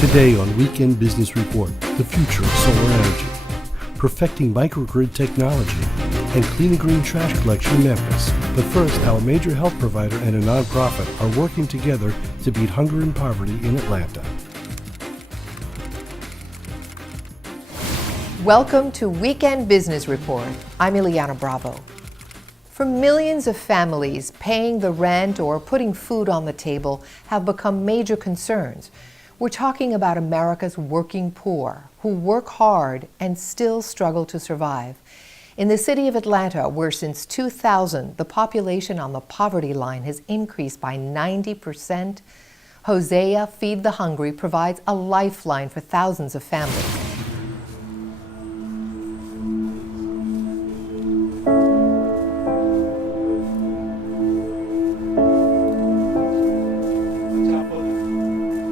Today on Weekend Business Report, the future of solar energy, perfecting microgrid technology, and clean and green trash collection in Memphis. But first, how a major health provider and a nonprofit are working together to beat hunger and poverty in Atlanta. Welcome to Weekend Business Report. I'm Ileana Bravo. For millions of families, paying the rent or putting food on the table have become major concerns. We're talking about America's working poor, who work hard and still struggle to survive. In the city of Atlanta, where since 2000 the population on the poverty line has increased by 90%, Hosea Feed the Hungry provides a lifeline for thousands of families.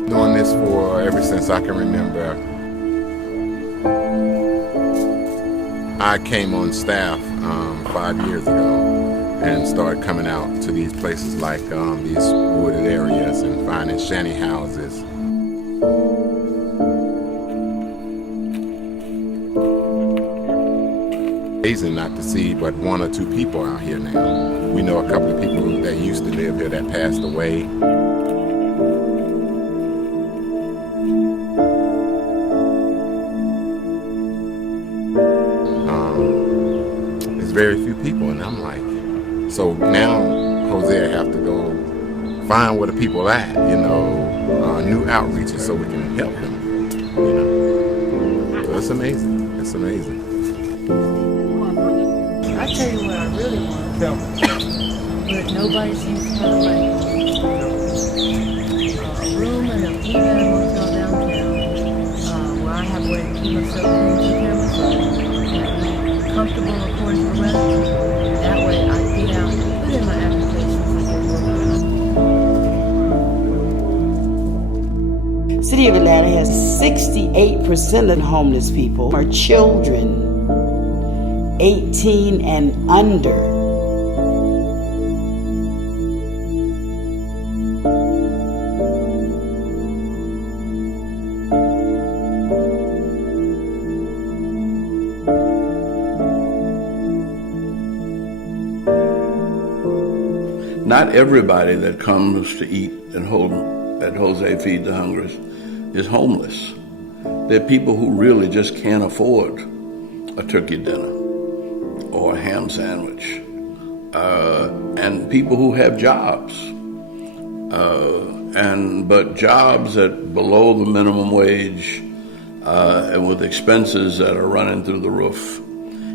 Doing this for ever since I can remember. I came on staff 5 years ago and started coming out to these places like these wooded areas and finding shanty houses. Amazing not to see but one or two people out here now. We know a couple of people that used to live here that passed away. Very few people, and I'm like, so now Hosea have to go find where the people at, new outreaches so we can help them, So it's amazing. It's amazing. I tell you what I really want, but nobody seems to have a room in a three-bedroom hotel downtown, where I have a way to keep myself and take care of myself. Comfortable according to the rent. That way I can get out and put in my applications and get work. City of Atlanta has 68% of homeless people are children 18 and under. Not everybody that comes to eat at Hosea Feed the Hungry is homeless. There are people who really just can't afford a turkey dinner or a ham sandwich, and people who have jobs, but jobs at below the minimum wage and with expenses that are running through the roof,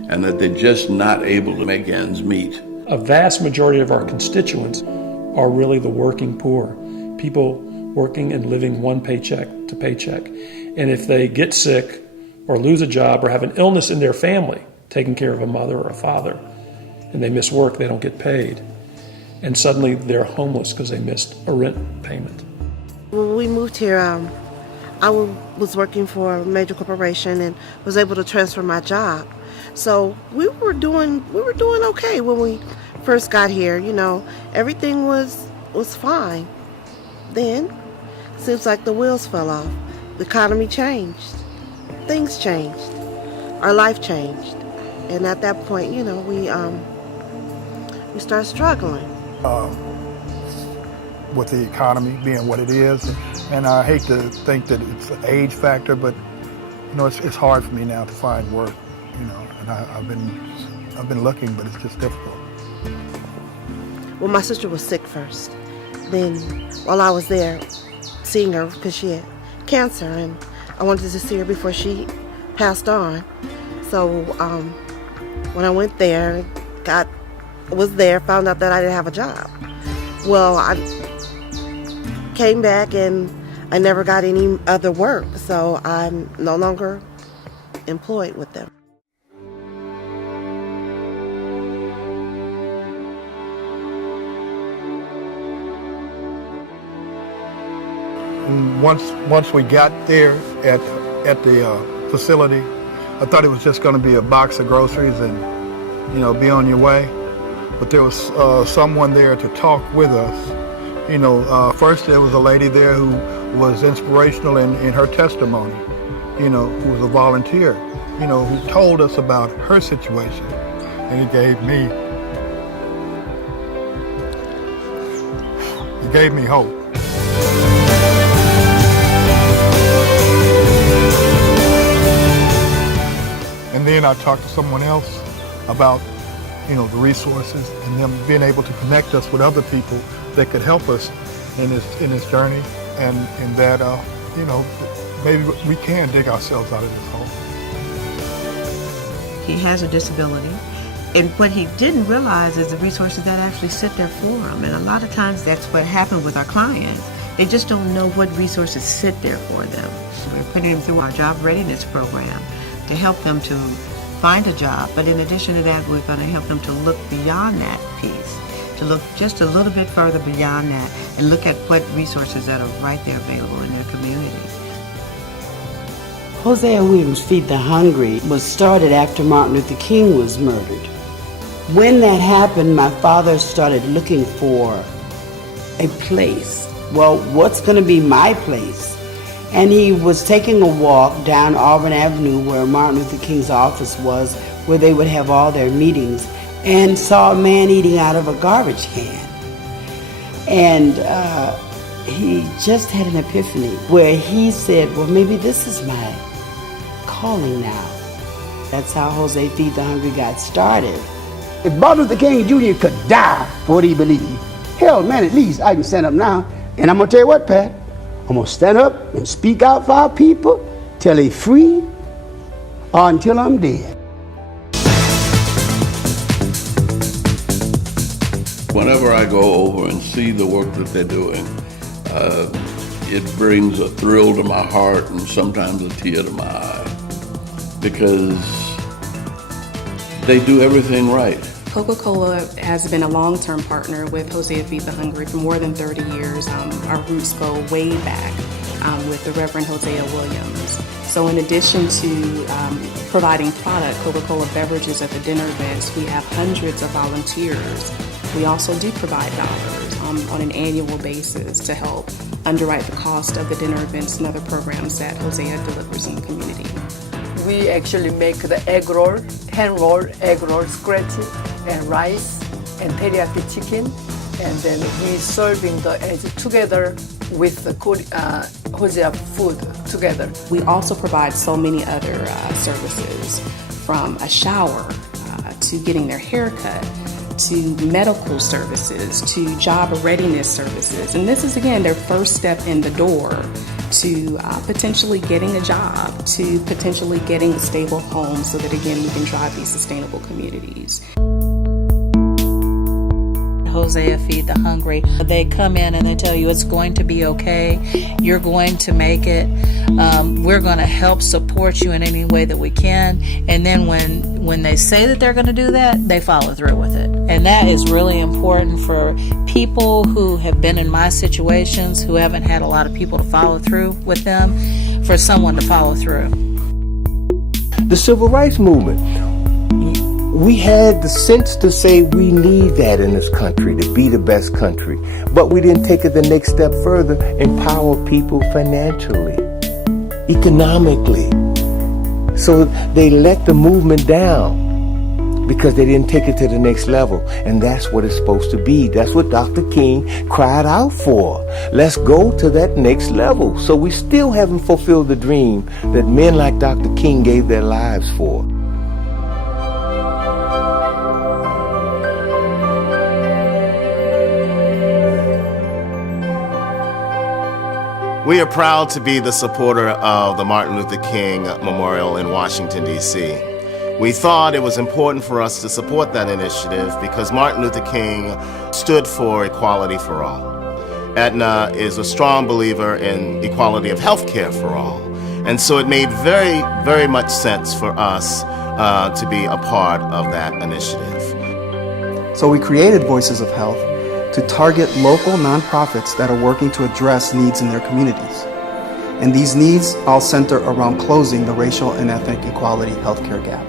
and that they're just not able to make ends meet. A vast majority of our constituents are really the working poor, people working and living one paycheck to paycheck. And if they get sick or lose a job or have an illness in their family, taking care of a mother or a father, and they miss work, they don't get paid. And suddenly they're homeless because they missed a rent payment. When we moved here, I was working for a major corporation and was able to transfer my job. So we were doing okay when we first got here. Everything was fine. Then, seems like the wheels fell off. The economy changed. Things changed. Our life changed. And at that point, we started struggling. With the economy being what it is, and I hate to think that it's an age factor, but it's hard for me now to find work. And I've been looking, but it's just difficult. Well, my sister was sick first. Then, while I was there, seeing her because she had cancer, and I wanted to see her before she passed on. So, when I went there, found out that I didn't have a job. Well, I came back and I never got any other work, so I'm no longer employed with them. Once we got there at the facility, I thought it was just going to be a box of groceries and be on your way. But there was someone there to talk with us First there was a lady there who was inspirational in her testimony, who was a volunteer, who told us about her situation. And it gave me hope. And then I talked to someone else about, the resources and them being able to connect us with other people that could help us in this journey, and that, maybe we can dig ourselves out of this hole. He has a disability, and what he didn't realize is the resources that actually sit there for him. And a lot of times that's what happened with our clients. They just don't know what resources sit there for them. So we're putting them through our job readiness program to help them to find a job. But in addition to that, we're going to help them to look beyond that piece, to look just a little bit further beyond that and look at what resources that are right there available in their communities. Hosea Williams' Feed the Hungry was started after Martin Luther King was murdered. When that happened, my father started looking for a place. Well, what's going to be my place? And he was taking a walk down Auburn Avenue where Martin Luther King's office was, where they would have all their meetings, and saw a man eating out of a garbage can. And he just had an epiphany where he said, well, maybe this is my calling now. That's how Hosea Feed the Hungry got started. If Martin Luther King Jr. could die for what he believed, hell, man, at least I can stand up now. And I'm going to tell you what, Pat, I'm going to stand up and speak out for our people till they're free or until I'm dead. Whenever I go over and see the work that they're doing, it brings a thrill to my heart and sometimes a tear to my eye, because they do everything right. Coca-Cola has been a long-term partner with Hosea Feed the Hungry for more than 30 years. Our roots go way back with the Reverend Hosea Williams. So in addition to providing product, Coca-Cola beverages at the dinner events, we have hundreds of volunteers. We also do provide dollars on an annual basis to help underwrite the cost of the dinner events and other programs that Hosea delivers in the community. We actually make the egg roll, hand roll, egg roll, scratch it, and rice, and teriyaki chicken, and then we serving the egg together with the Hosea food together. We also provide so many other services, from a shower to getting their hair cut, to medical services, to job readiness services. And this is, again, their first step in the door to potentially getting a job, to potentially getting a stable home so that, again, we can drive these sustainable communities. Hosea Feed the Hungry. They come in and they tell you it's going to be okay. You're going to make it. We're going to help support you in any way that we can. And then when they say that they're going to do that, they follow through with it. And that is really important for people who have been in my situations, who haven't had a lot of people to follow through with them, for someone to follow through. The civil rights movement. We had the sense to say we need that in this country to be the best country, but we didn't take it the next step further, empower people financially, economically. So they let the movement down because they didn't take it to the next level, and that's what it's supposed to be. That's what Dr. King cried out for. Let's go to that next level. So we still haven't fulfilled the dream that men like Dr. King gave their lives for. We are proud to be the supporter of the Martin Luther King Memorial in Washington, D.C. We thought it was important for us to support that initiative because Martin Luther King stood for equality for all. Aetna is a strong believer in equality of health care for all. And so it made very, very much sense for us to be a part of that initiative. So we created Voices of Health to target local nonprofits that are working to address needs in their communities. And these needs all center around closing the racial and ethnic equality healthcare gap.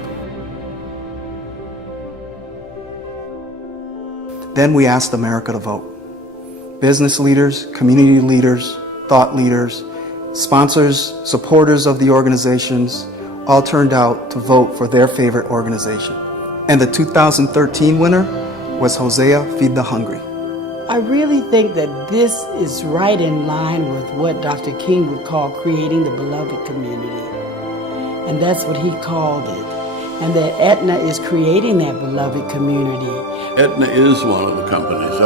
Then we asked America to vote. business leaders, community leaders, thought leaders, sponsors, supporters of the organizations, all turned out to vote for their favorite organization. And the 2013 winner was Hosea Feed the Hungry. I really think that this is right in line with what Dr. King would call creating the beloved community. And that's what he called it. And that Aetna is creating that beloved community. Aetna is one of the companies.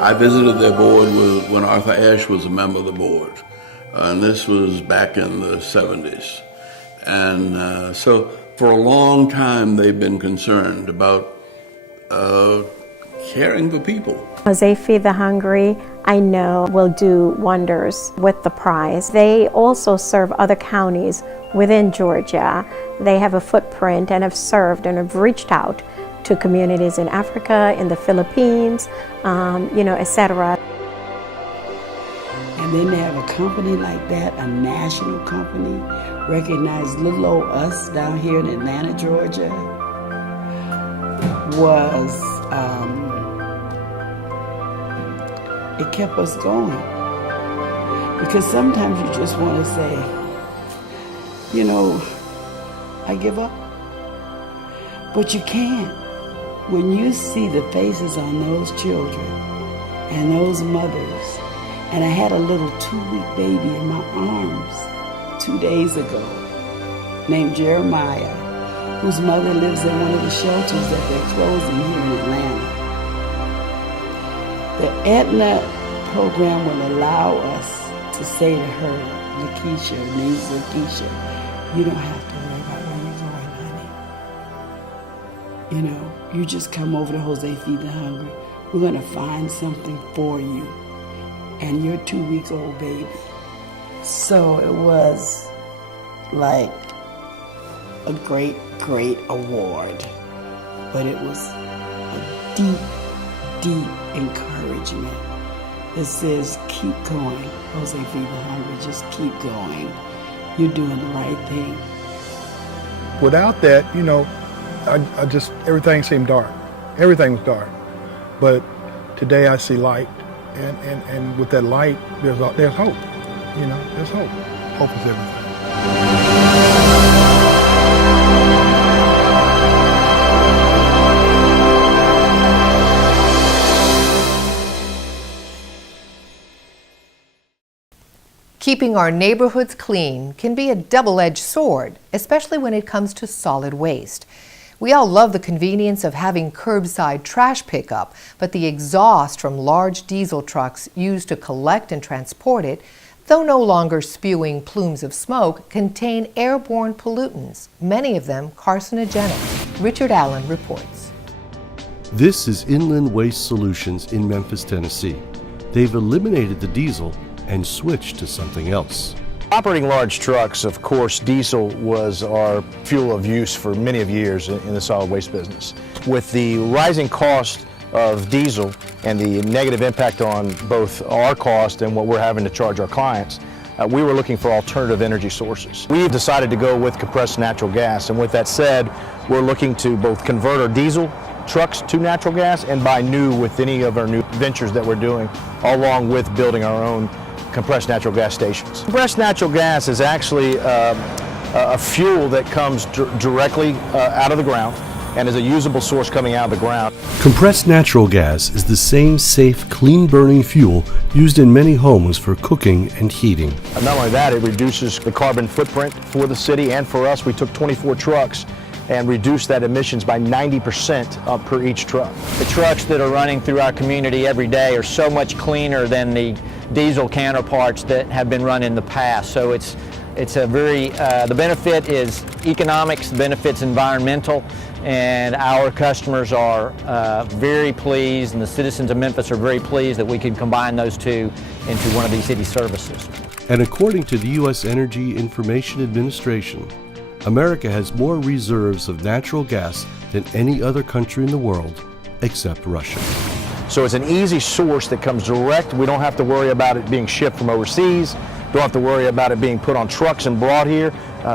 I visited their board when Arthur Ashe was a member of the board. And this was back in the 70s. And so for a long time they've been concerned about caring for people. Hosea Feed the Hungry, I know, will do wonders with the prize. They also serve other counties within Georgia. They have a footprint and have served and have reached out to communities in Africa, in the Philippines, etc. And then to have a company like that, a national company, recognize little old us down here in Atlanta, Georgia, was, it kept us going. Because sometimes you just want to say, I give up. But you can't. When you see the faces on those children and those mothers, and I had a little 2-week baby in my arms 2 days ago named Jeremiah, whose mother lives in one of the shelters that they're closing here in Atlanta. The Aetna program will allow us to say to her, Lakeisha, her name's Lakeisha, you don't have to worry about where you're going, honey. You just come over to Hosea Feed the Hungry. We're going to find something for you and your 2-week-old baby. So it was like a great, great award. But it was a deep, deep encouragement that says, keep going, Hosea Feed the Hungry, just keep going. You're doing the right thing. Without that, I just, everything seemed dark. Everything was dark. But today I see light. And with that light, there's hope. There's hope. Hope is everything. Keeping our neighborhoods clean can be a double-edged sword, especially when it comes to solid waste. We all love the convenience of having curbside trash pickup, but the exhaust from large diesel trucks used to collect and transport it, though no longer spewing plumes of smoke, contain airborne pollutants, many of them carcinogenic. Richard Allen reports. This is Inland Waste Solutions in Memphis, Tennessee. They've eliminated the diesel and switched to something else. Operating large trucks, of course, diesel was our fuel of use for many of years in the solid waste business. With the rising cost of diesel and the negative impact on both our cost and what we're having to charge our clients, we were looking for alternative energy sources. We decided to go with compressed natural gas, and with that said, we're looking to both convert our diesel trucks to natural gas and buy new with any of our new ventures that we're doing, along with building our own compressed natural gas stations. Compressed natural gas is actually a fuel that comes directly out of the ground and is a usable source coming out of the ground. Compressed natural gas is the same safe, clean-burning fuel used in many homes for cooking and heating. Not only that, it reduces the carbon footprint for the city and for us. We took 24 trucks and reduced that emissions by 90% per each truck. The trucks that are running through our community every day are so much cleaner than the diesel counterparts that have been run in the past. So it's a very, the benefit is economics, the benefit's environmental, and our customers are very pleased, and the citizens of Memphis are very pleased that we can combine those two into one of these city services. And according to the U.S. Energy Information Administration, America has more reserves of natural gas than any other country in the world except Russia. So it's an easy source that comes direct. We don't have to worry about it being shipped from overseas. Don't have to worry about it being put on trucks and brought here.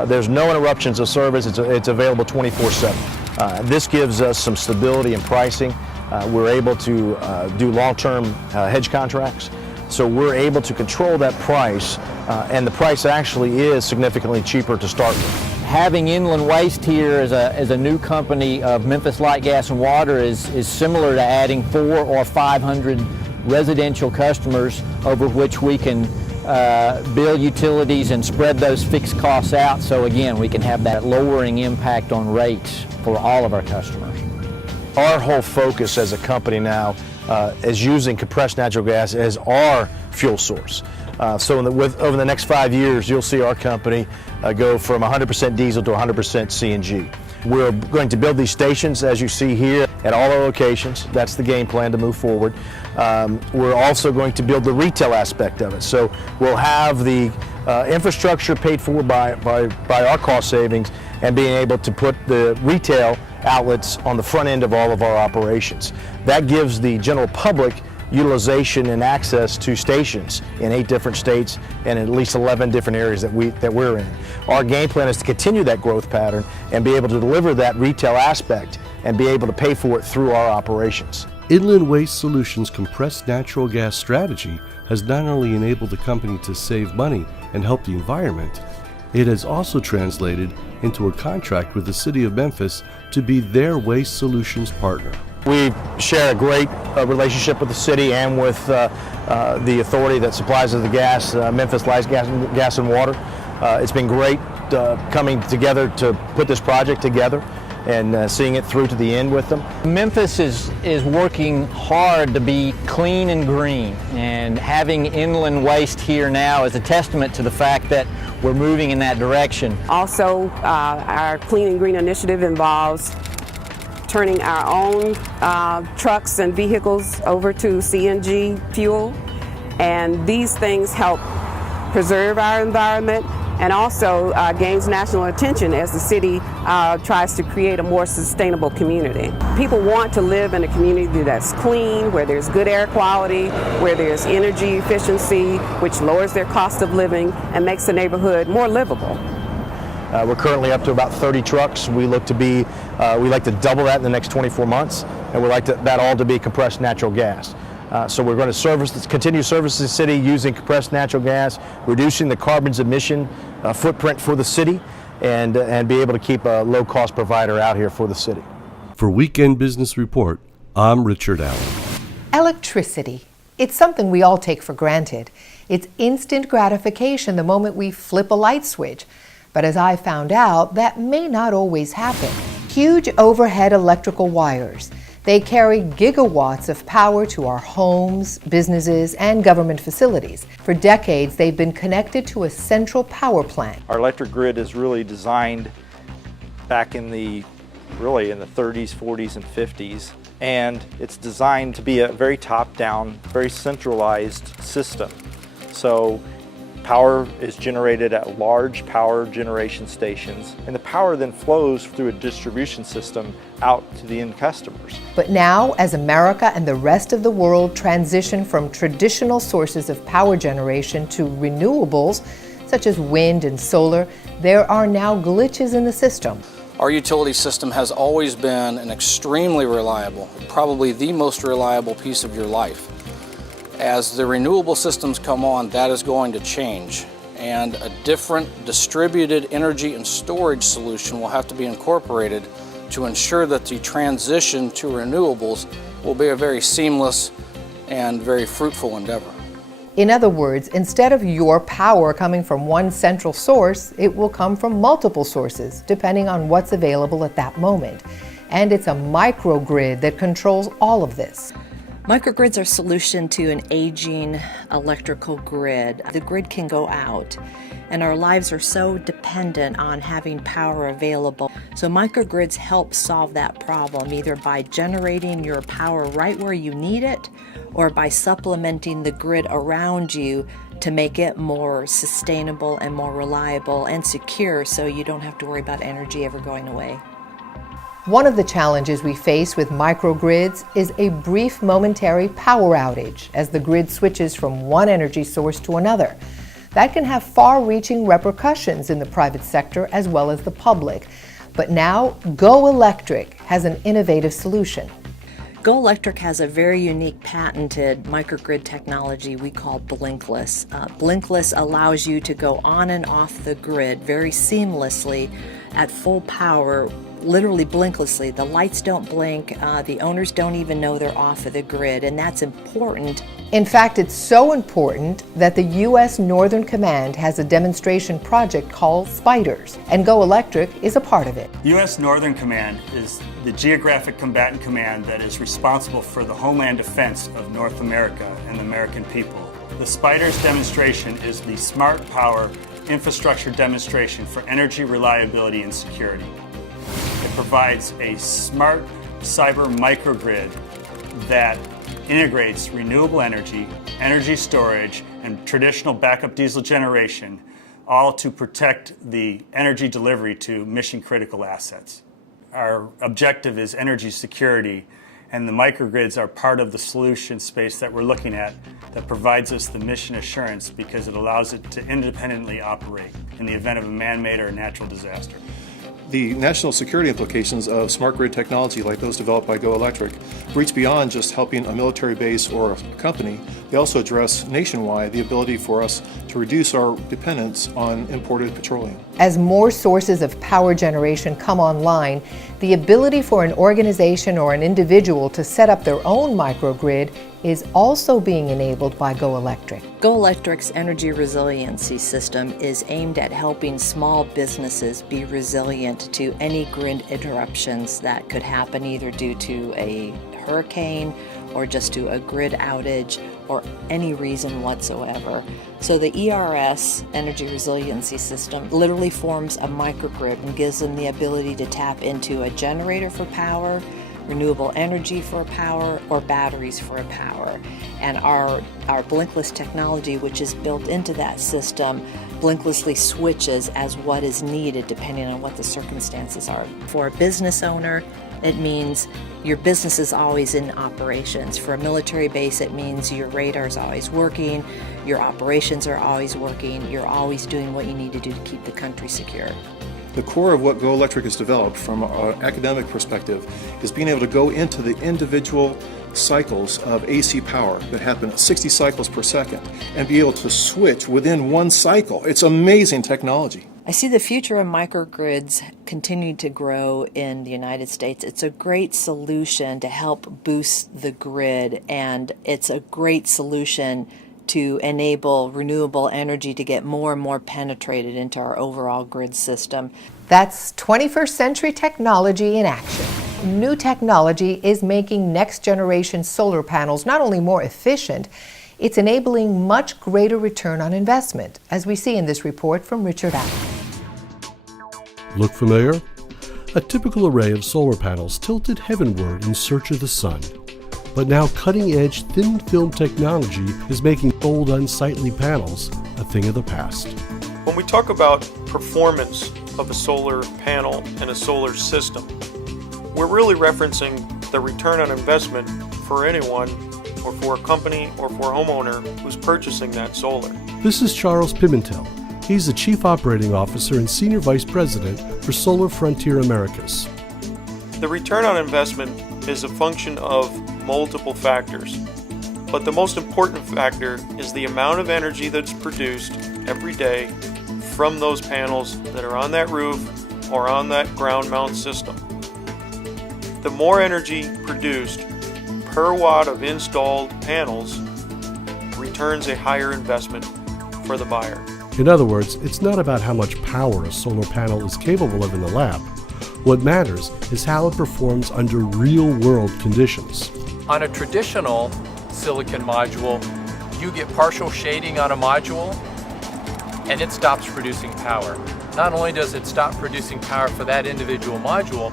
There's no interruptions of service. It's available 24/7. This gives us some stability in pricing. We're able to do long-term hedge contracts. So we're able to control that price, and the price actually is significantly cheaper to start with. Having Inland Waste here as a new company of Memphis Light, Gas, and Water is similar to adding 400 or 500 residential customers over which we can bill utilities and spread those fixed costs out. So again, we can have that lowering impact on rates for all of our customers. Our whole focus as a company now is using compressed natural gas as our fuel source. So over the next 5 years, you'll see our company go from 100% diesel to 100% CNG. We're going to build these stations, as you see here, at all our locations. That's the game plan to move forward. We're also going to build the retail aspect of it. So we'll have the infrastructure paid for by our cost savings, and being able to put the retail outlets on the front end of all of our operations. That gives the general public utilization and access to stations in 8 different states and at least 11 different areas that we're in. Our game plan is to continue that growth pattern and be able to deliver that retail aspect and be able to pay for it through our operations. Inland Waste Solutions' compressed natural gas strategy has not only enabled the company to save money and help the environment, it has also translated into a contract with the City of Memphis to be their waste solutions partner. We share a great relationship with the city and with the authority that supplies us the gas, Memphis Light, Gas, and Water. It's been great coming together to put this project together and seeing it through to the end with them. Memphis is working hard to be clean and green, and having Inland Waste here now is a testament to the fact that we're moving in that direction. Also, our Clean and Green initiative involves turning our own trucks and vehicles over to CNG fuel, and these things help preserve our environment and also gains national attention as the city tries to create a more sustainable community. People want to live in a community that's clean, where there's good air quality, where there's energy efficiency, which lowers their cost of living and makes the neighborhood more livable. We're currently up to about 30 trucks. We like to double that in the next 24 months, and we like that all to be compressed natural gas. So we're going to continue service the city using compressed natural gas, reducing the carbon emission footprint for the city, and be able to keep a low-cost provider out here for the city. For Weekend Business Report, I'm Richard Allen. Electricity. It's something we all take for granted. It's instant gratification the moment we flip a light switch. But as I found out, that may not always happen. Huge overhead electrical wires. They carry gigawatts of power to our homes, businesses, and government facilities. For decades, they've been connected to a central power plant. Our electric grid is really designed back in the 30s, 40s, and 50s. And it's designed to be a very top-down, very centralized system. So power is generated at large power generation stations, and the power then flows through a distribution system out to the end customers. But now, as America and the rest of the world transition from traditional sources of power generation to renewables, such as wind and solar, there are now glitches in the system. Our utility system has always been an extremely reliable, probably the most reliable piece of your life. As the renewable systems come on, that is going to change, and a different distributed energy and storage solution will have to be incorporated to ensure that the transition to renewables will be a very seamless and very fruitful endeavor. In other words, instead of your power coming from one central source, it will come from multiple sources, depending on what's available at that moment. And it's a microgrid that controls all of this. Microgrids are a solution to an aging electrical grid. The grid can go out, and our lives are so dependent on having power available. So microgrids help solve that problem, either by generating your power right where you need it, or by supplementing the grid around you to make it more sustainable and more reliable and secure, so you don't have to worry about energy ever going away. One of the challenges we face with microgrids is a brief momentary power outage as the grid switches from one energy source to another. That can have far-reaching repercussions in the private sector as well as the public. But now, Go Electric has an innovative solution. Go Electric has a very unique patented microgrid technology we call Blinkless. Blinkless allows you to go on and off the grid very seamlessly at full power, literally blinklessly. The lights don't blink, the owners don't even know they're off of the grid, and that's important. In fact, it's so important that the U.S. Northern Command has a demonstration project called Spiders, and Go Electric is a part of it. U.S. Northern Command is the geographic combatant command that is responsible for the homeland defense of North America and the American people. The Spiders demonstration is the smart power infrastructure demonstration for energy reliability and security. It provides a smart cyber microgrid that integrates renewable energy, energy storage, and traditional backup diesel generation, all to protect the energy delivery to mission-critical assets. Our objective is energy security, and the microgrids are part of the solution space that we're looking at that provides us the mission assurance because it allows it to independently operate in the event of a man-made or a natural disaster. The national security implications of smart grid technology like those developed by Go Electric reach beyond just helping a military base or a company. They also address nationwide the ability for us to reduce our dependence on imported petroleum. As more sources of power generation come online, the ability for an organization or an individual to set up their own microgrid is also being enabled by Go Electric. Go Electric's energy resiliency system is aimed at helping small businesses be resilient to any grid interruptions that could happen either due to a hurricane or just to a grid outage or any reason whatsoever. So the ERS, Energy Resiliency System, literally forms a microgrid and gives them the ability to tap into a generator for power, renewable energy for power, or batteries for power. And our Blinkless technology, which is built into that system, blinklessly switches as what is needed depending on what the circumstances are. For a business owner, it means your business is always in operations. For a military base, it means your radar is always working, your operations are always working, you're always doing what you need to do to keep the country secure. The core of what Go Electric has developed from an academic perspective is being able to go into the individual cycles of AC power that happen at 60 cycles per second and be able to switch within one cycle. It's amazing technology. I see the future of microgrids continue to grow in the United States. It's a great solution to help boost the grid, and it's a great solution to enable renewable energy to get more and more penetrated into our overall grid system. That's 21st century technology in action. New technology is making next generation solar panels not only more efficient, it's enabling much greater return on investment, as we see in this report from Richard Allen. Look familiar? A typical array of solar panels tilted heavenward in search of the sun. But now cutting-edge thin film technology is making old unsightly panels a thing of the past. When we talk about performance of a solar panel and a solar system, we're really referencing the return on investment for anyone or for a company or for a homeowner who's purchasing that solar. This is Charles Pimentel. He's the Chief Operating Officer and Senior Vice President for Solar Frontier Americas. The return on investment is a function of multiple factors, but the most important factor is the amount of energy that's produced every day from those panels that are on that roof or on that ground mount system. The more energy produced per watt of installed panels returns a higher investment for the buyer. In other words, it's not about how much power a solar panel is capable of in the lab. What matters is how it performs under real-world conditions. On a traditional silicon module, you get partial shading on a module and it stops producing power. Not only does it stop producing power for that individual module,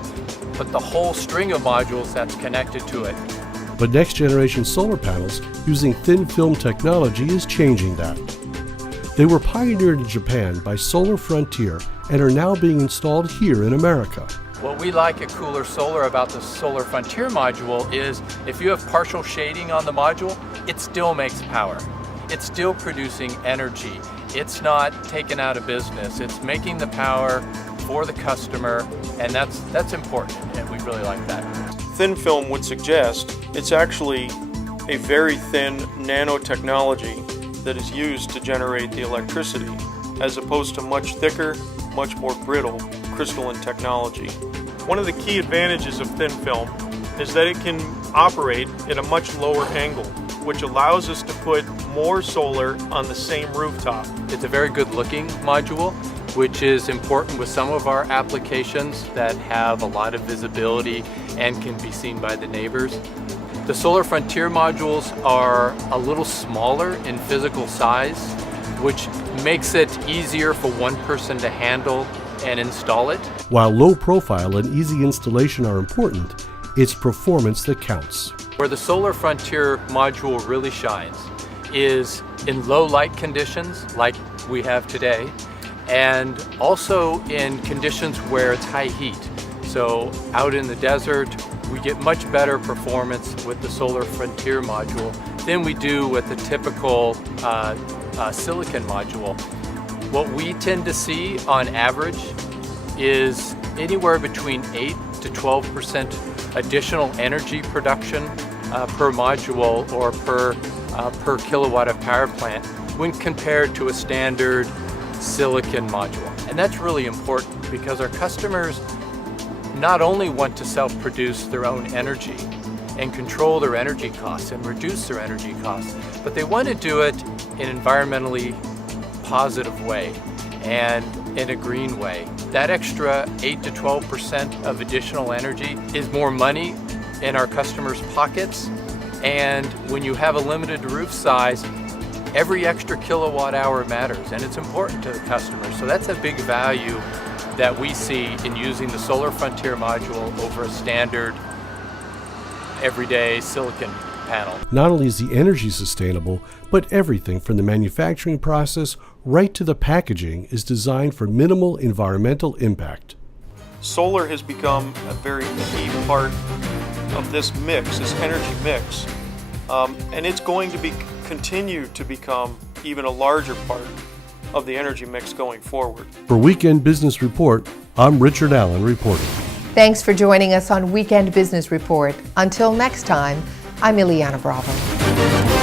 but the whole string of modules that's connected to it. But next-generation solar panels using thin film technology is changing that. They were pioneered in Japan by Solar Frontier and are now being installed here in America. What we like at Cooler Solar about the Solar Frontier module is if you have partial shading on the module, it still makes power. It's still producing energy. It's not taken out of business. It's making the power for the customer, and that's important, and we really like that. thin film would suggest, it's actually a very thin nanotechnology that is used to generate the electricity, as opposed to much thicker, much more brittle crystalline technology. One of the key advantages of thin film is that it can operate at a much lower angle, which allows us to put more solar on the same rooftop. It's a very good looking module, which is important with some of our applications that have a lot of visibility and can be seen by the neighbors. The Solar Frontier modules are a little smaller in physical size, which makes it easier for one person to handle and install it. While low profile and easy installation are important, it's performance that counts. Where the Solar Frontier module really shines is in low light conditions like we have today, and also in conditions where it's high heat. So out in the desert, we get much better performance with the Solar Frontier module than we do with the typical silicon module. What we tend to see on average is anywhere between 8 to 12% additional energy production per module or per kilowatt of power plant when compared to a standard silicon module. And that's really important because our customers not only want to self-produce their own energy and control their energy costs and reduce their energy costs, but they want to do it in an environmentally positive way and in a green way. That extra 8 to 12% of additional energy is more money in our customers' pockets, and when you have a limited roof size, every extra kilowatt hour matters, and it's important to the customer. So that's a big value that we see in using the Solar Frontier module over a standard everyday silicon panel. Not only is the energy sustainable, but everything from the manufacturing process right to the packaging is designed for minimal environmental impact. Solar has become a very key part of this mix, this energy mix, and it's going to continue to become even a larger part of the energy mix going forward. For Weekend Business Report, I'm Richard Allen reporting. Thanks for joining us on Weekend Business Report. Until next time, I'm Ileana Bravo.